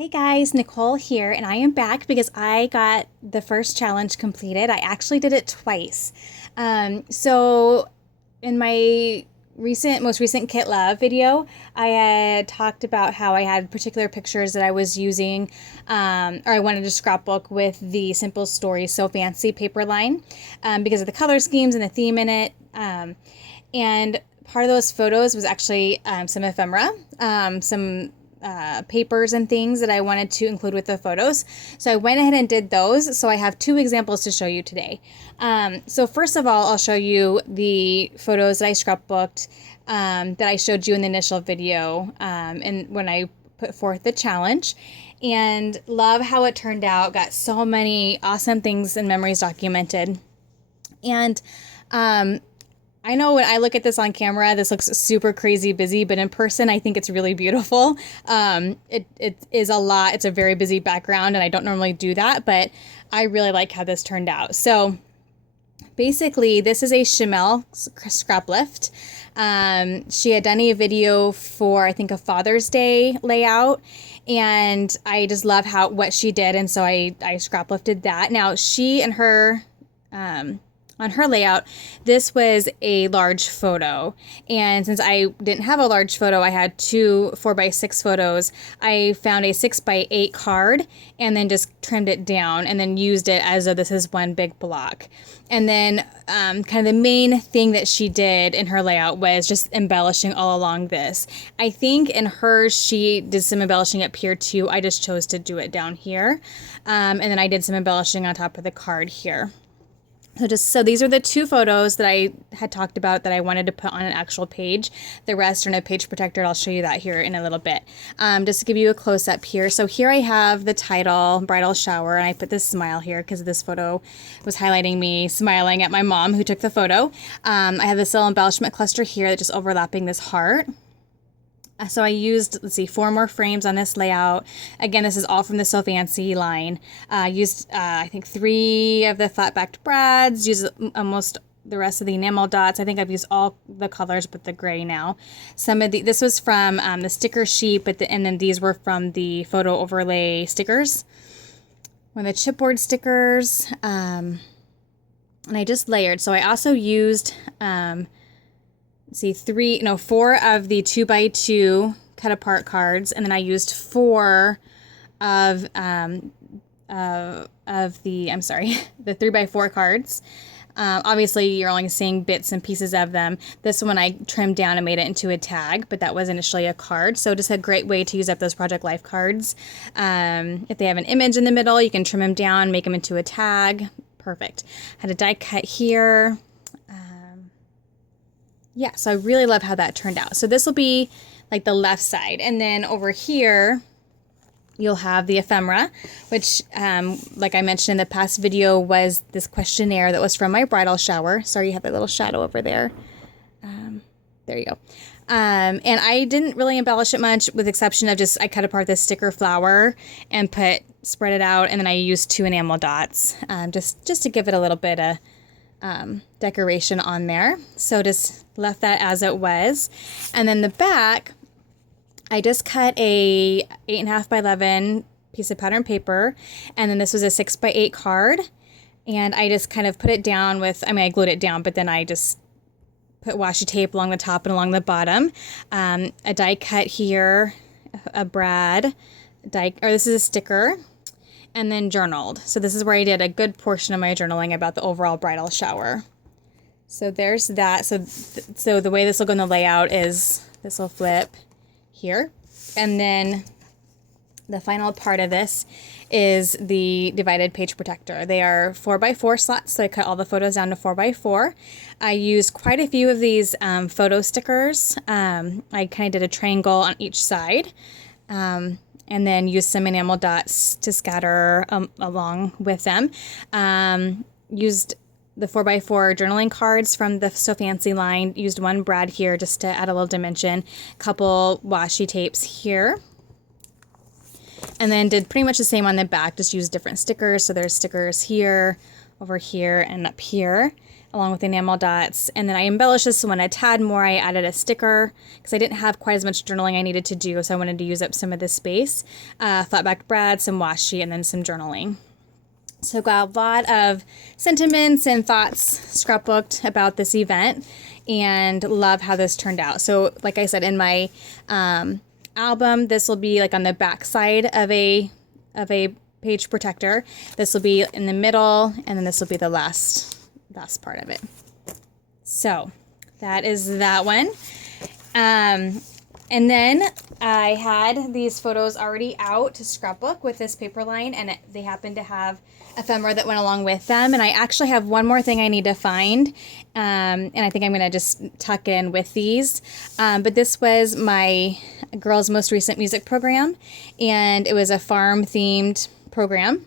Hey guys, Nicole here, and I am back because I got the first challenge completed. I actually did it twice. So in my most recent Kit Love video, I had talked about how I had particular pictures that I was using, or I wanted to scrapbook with the Simple Stories So Fancy paper line, because of the color schemes and the theme in it. And part of those photos was actually some ephemera, some papers and things that I wanted to include with the photos. So I went ahead and did those. So I have two examples to show you today. So first of all, I'll show you the photos that I scrapbooked, that I showed you in the initial video, and when I put forth the challenge. And love how it turned out. Got so many awesome things and memories documented. And I know when I look at this on camera, this looks super crazy busy, but in person, I think it's really beautiful. It is a lot. It's a very busy background, and I don't normally do that, but I really like how this turned out. So basically, this is a Chamel scrap lift. She had done a video for, I think, a Father's Day layout, and I just love what she did, and so I scrap lifted that. Now, she and her... on her layout, this was a large photo. And since I didn't have a large photo, I had two 4x6 photos. I found a 6x8 card and then just trimmed it down and then used it as though this is one big block. And then kind of the main thing that she did in her layout was just embellishing all along this. I think in hers, she did some embellishing up here too. I just chose to do it down here. And then I did some embellishing on top of the card here. So these are the two photos that I had talked about that I wanted to put on an actual page. The rest are in a page protector. I'll show you that here in a little bit. Just to give you a close up here. So here I have the title, Bridal Shower, and I put this smile here because this photo was highlighting me smiling at my mom who took the photo. I have this little embellishment cluster here that's just overlapping this heart. So I used, let's see, 4 more frames on this layout. Again, this is all from the So Fancy line. Used, I think, 3 of the flat-backed brads. Used almost the rest of the enamel dots. I think I've used all the colors but the gray now. This was from the sticker sheet, and then these were from the photo overlay stickers. One of the chipboard stickers. And I just layered. So I also used... 4 of the 2x2 cut apart cards, and then I used 4 of the the 3x4 cards. Obviously, you're only seeing bits and pieces of them. This one I trimmed down and made it into a tag, but that was initially a card. So just a great way to use up those Project Life cards. If they have an image in the middle, you can trim them down, make them into a tag. Perfect. Had a die cut here. Yeah, so I really love how that turned out. So this will be like the left side. And then over here, you'll have the ephemera, which, like I mentioned in the past video, was this questionnaire that was from my bridal shower. Sorry, you have that little shadow over there. There you go. And I didn't really embellish it much, with the exception of I cut apart this sticker flower and spread it out, and then I used 2 enamel dots, just to give it a little bit of decoration on there. So just left that as it was. And then the back, I just cut a 8.5 by 11 piece of pattern paper, and then this was a 6x8 card, and I just kind of put it down with, I glued it down, but then I just put washi tape along the top and along the bottom. A die cut here, a brad this is a sticker, and then journaled. So this is where I did a good portion of my journaling about the overall bridal shower. So there's that. So the way this will go in the layout is this will flip here. And then the final part of this is the divided page protector. They are 4x4 slots, so I cut all the photos down to 4x4. I used quite a few of these photo stickers. I kind of did a triangle on each side. And then use some enamel dots to scatter along with them. Used the 4x4 journaling cards from the So Fancy line. Used 1 brad here just to add a little dimension. Couple washi tapes here. And then did pretty much the same on the back, just used different stickers. So there's stickers here, over here, and up here. along with enamel dots. And then I embellished this one a tad more. I added a sticker because I didn't have quite as much journaling I needed to do, so I wanted to use up some of this space. Flat back brad, some washi, and then some journaling. So got a lot of sentiments and thoughts scrapbooked about this event, and love how this turned out. So like I said, in my album, this will be like on the back side of a page protector. This will be in the middle, and then this will be the last part of it. So that is that one. And then I had these photos already out to scrapbook with this paper line, and they happen to have ephemera that went along with them. And I actually have one more thing I need to find, and I think I'm going to just tuck in with these. But this was my girls' most recent music program, and it was a farm-themed program.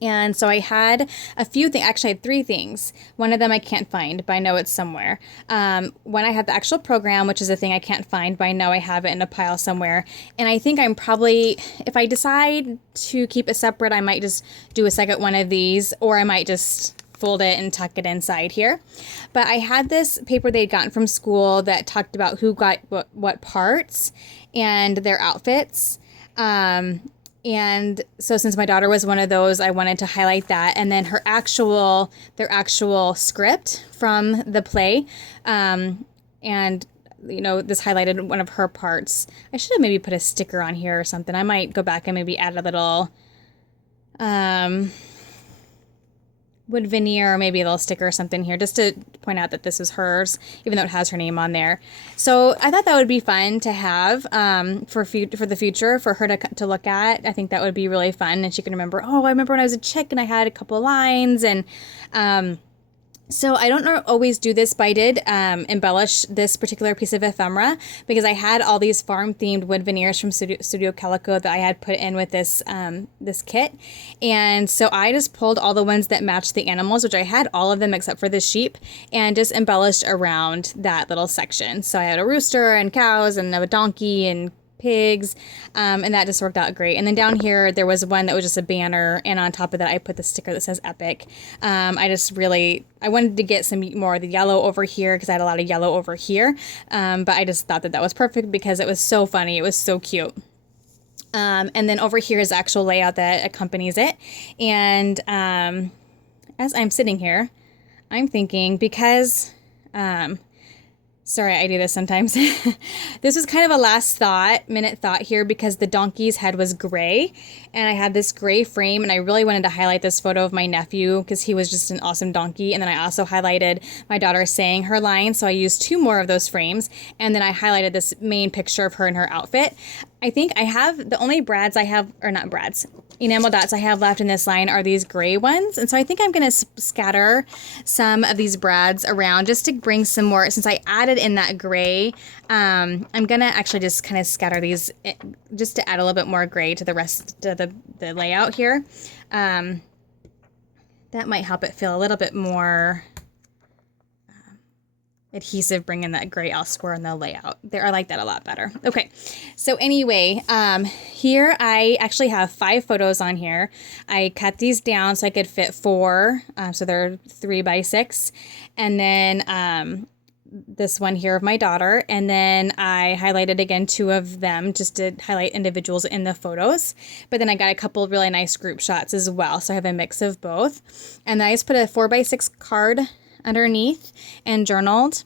And so I had a few things, actually I had 3 things. One of them I can't find, but I know it's somewhere. One, I have the actual program, which is a thing I can't find, but I know I have it in a pile somewhere. And I think I'm probably, if I decide to keep it separate, I might just do a second one of these, or I might just fold it and tuck it inside here. But I had this paper they'd gotten from school that talked about who got what parts and their outfits. And so since my daughter was one of those, I wanted to highlight that. And then their actual script from the play. And, you know, this highlighted one of her parts. I should have maybe put a sticker on here or something. I might go back and maybe add a little wood veneer, or maybe a little sticker or something here, just to point out that this is hers, even though it has her name on there. So I thought that would be fun to have for the future, for her to look at. I think that would be really fun, and she can remember, oh, I remember when I was a chick and I had a couple of lines. And so I don't always do this, but I did embellish this particular piece of ephemera because I had all these farm-themed wood veneers from Studio Calico that I had put in with this this kit. And so I just pulled all the ones that matched the animals, which I had all of them except for the sheep, and just embellished around that little section. So I had a rooster and cows and a donkey and pigs, and that just worked out great. And then down here there was one that was just a banner, and on top of that I put the sticker that says epic. I wanted to get some more of the yellow over here because I had a lot of yellow over here, but I just thought that was perfect because it was so funny. It was so cute. And then over here is the actual layout that accompanies it. And as I'm sitting here, I'm thinking, because sorry, I do this sometimes. This was kind of a last minute thought here, because the donkey's head was gray, and I had this gray frame, and I really wanted to highlight this photo of my nephew because he was just an awesome donkey. And then I also highlighted my daughter saying her line, so I used 2 more of those frames, and then I highlighted this main picture of her in her outfit. I think I have, the only brads I have, or not brads, enamel dots I have left in this line are these gray ones. And so I think I'm going to scatter some of these brads around just to bring some more, since I added in that gray. I'm going to actually just kind of scatter these just to add a little bit more gray to the rest of the layout here. That might help it feel a little bit more adhesive, bringing that gray elsewhere in the layout there. I like that a lot better. Okay, so anyway, here I actually have 5 photos on here. I cut these down so I could fit 4, so they're 3 by 6, and then this one here of my daughter, and then I highlighted again 2 of them just to highlight individuals in the photos. But then I got a couple of really nice group shots as well, so I have a mix of both. And then I just put a 4 by 6 card underneath and journaled.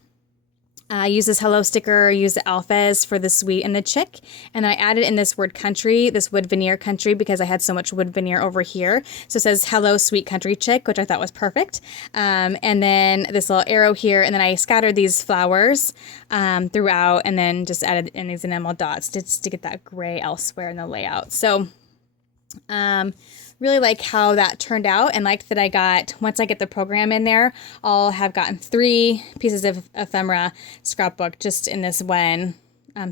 I used this hello sticker, used the alphas for the sweet and the chick, and then I added in this word country, this wood veneer country, because I had so much wood veneer over here. So it says hello sweet country chick, which I thought was perfect. And then this little arrow here, and then I scattered these flowers throughout, and then just added in these enamel dots just to get that gray elsewhere in the layout. So really like how that turned out, and liked that I got, once I get the program in there, I'll have gotten 3 pieces of ephemera scrapbook just in this one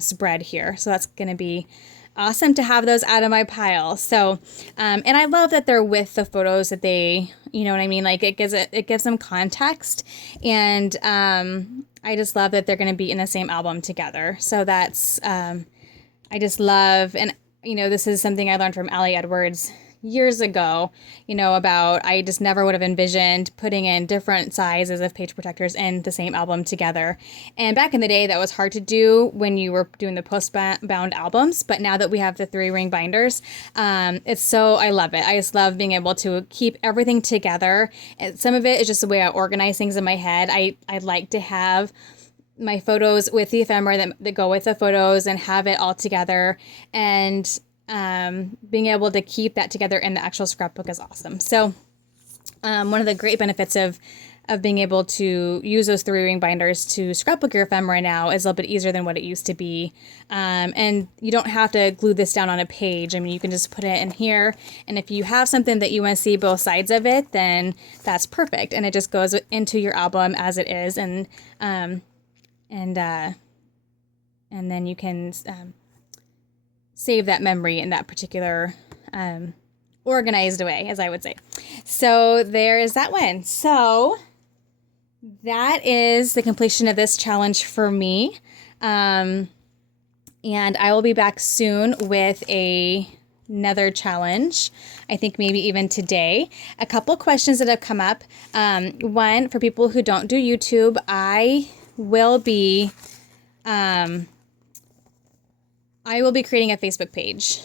spread here. So that's going to be awesome to have those out of my pile. So, and I love that they're with the photos that they, you know what I mean? Like it gives them context, and I just love that they're going to be in the same album together. So that's, I just love, and you know, this is something I learned from Allie Edwards, years ago, about I just never would have envisioned putting in different sizes of page protectors in the same album together. And back in the day, that was hard to do when you were doing the post-bound albums. But now that we have the 3-ring binders, I love it. I just love being able to keep everything together. And some of it is just the way I organize things in my head. I'd like to have my photos with the ephemera that go with the photos and have it all together. And being able to keep that together in the actual scrapbook is awesome. So one of the great benefits of being able to use those 3-ring binders to scrapbook your ephemera now is a little bit easier than what it used to be. And you don't have to glue this down on a page. I mean, you can just put it in here. And if you have something that you want to see both sides of it, then that's perfect. And it just goes into your album as it is. And then you can save that memory in that particular organized way, as I would say. So there is that one. So that is the completion of this challenge for me. And I will be back soon with another challenge. I think maybe even today. A couple questions that have come up. One, for people who don't do YouTube, I will be creating a Facebook page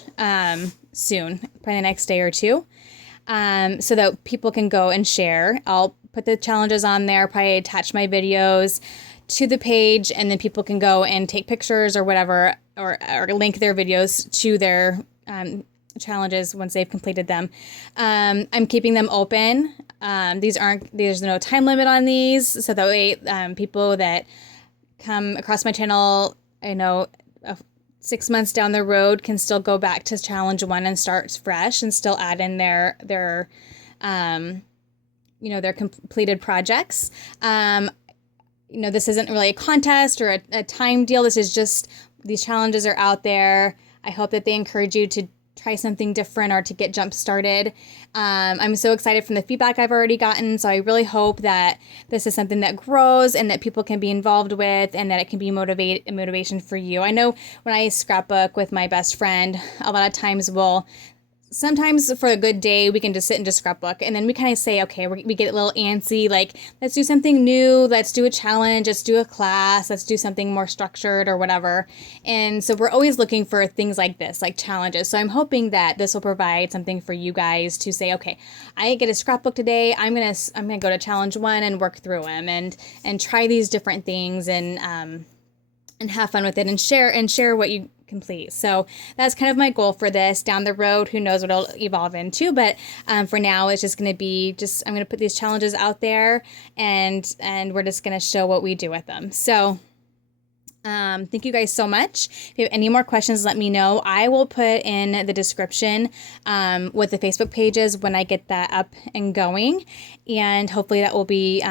soon, probably the next day or two, so that people can go and share. I'll put the challenges on there, probably attach my videos to the page, and then people can go and take pictures or whatever, or link their videos to their challenges once they've completed them. I'm keeping them open. There's no time limit on these, so that way people that come across my channel, 6 months down the road, can still go back to challenge 1 and start fresh and still add in their completed projects. This isn't really a contest or a time deal. This is just, these challenges are out there. I hope that they encourage you to try something different or to get jump started. I'm so excited from the feedback I've already gotten. So I really hope that this is something that grows and that people can be involved with, and that it can be motivation for you. I know when I scrapbook with my best friend, a lot of times sometimes for a good day, we can just sit and just scrapbook. And then we kind of say, okay, we get a little antsy, like, let's do something new. Let's do a challenge. Let's do a class. Let's do something more structured or whatever. And so we're always looking for things like this, like challenges. So I'm hoping that this will provide something for you guys to say, okay, I get a scrapbook today. I'm going to go to challenge 1 and work through them and try these different things and have fun with it and share what you complete. So that's kind of my goal for this. Down the road, who knows what it'll evolve into, but for now it's just going to be I'm going to put these challenges out there, and we're just going to show what we do with them. So thank you guys so much. If you have any more questions, let me know. I will put in the description what the Facebook page is when I get that up and going, and hopefully that will be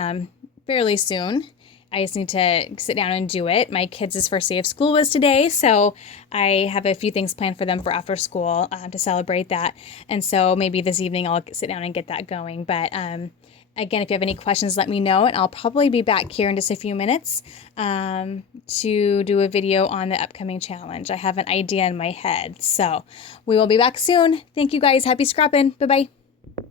fairly soon. I just need to sit down and do it. My kids' first day of school was today, so I have a few things planned for them for after school to celebrate that. And so maybe this evening I'll sit down and get that going. But again, if you have any questions, let me know, and I'll probably be back here in just a few minutes to do a video on the upcoming challenge. I have an idea in my head, so we will be back soon. Thank you guys. Happy scrapping. Bye-bye.